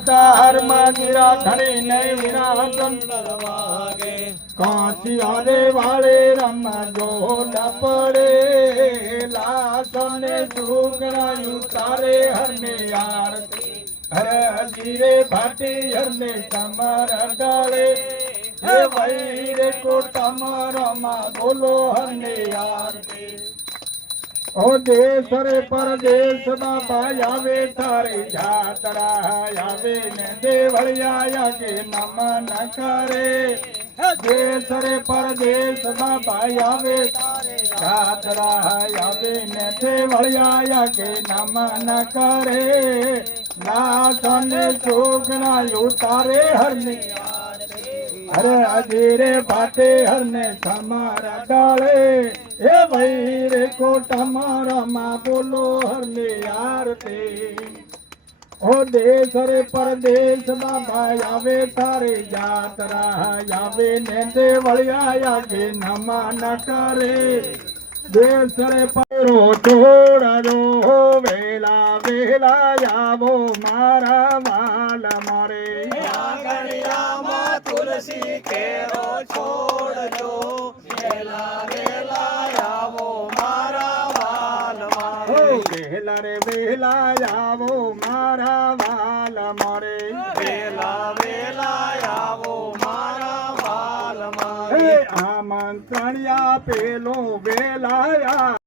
तार मागिरा धरे नए विरा चंदर वागे कांचियारे वाले रम जो लपड़े लासने सुगरायु तारे हरने आरती हर जीरे भाटी हरने समर डाले हे वैरे को तमरा मा बोलो हरने आरती ओ देश रे परदेश बाबा आवे थारे जातरा आवे ने देवलिया के नमन करे देश रे परदेश बाबा आवे थारे जातरा आवे ने देवलिया के नमन करे नासन सुगना उतारे हरने अरे अजीरे बाटे हरने समारा डाले ए भाई रे को तमारा माँ बोलो हरने आरती ओ देश रे परदेश बाबा आवे थारे जातरा आवे ने देवलिया के नमन करे देश रे परो छोड़ा दो वेला वेला आवो मारा वाल मारे तुलसी केरो छोड़ दो वेला वेला आवो मारा वाल मारे वेला रे वेला आवो मारा वाल मारे वेला वेला आवो मारा वाल मारे आमंत्रणिया पेलो वेला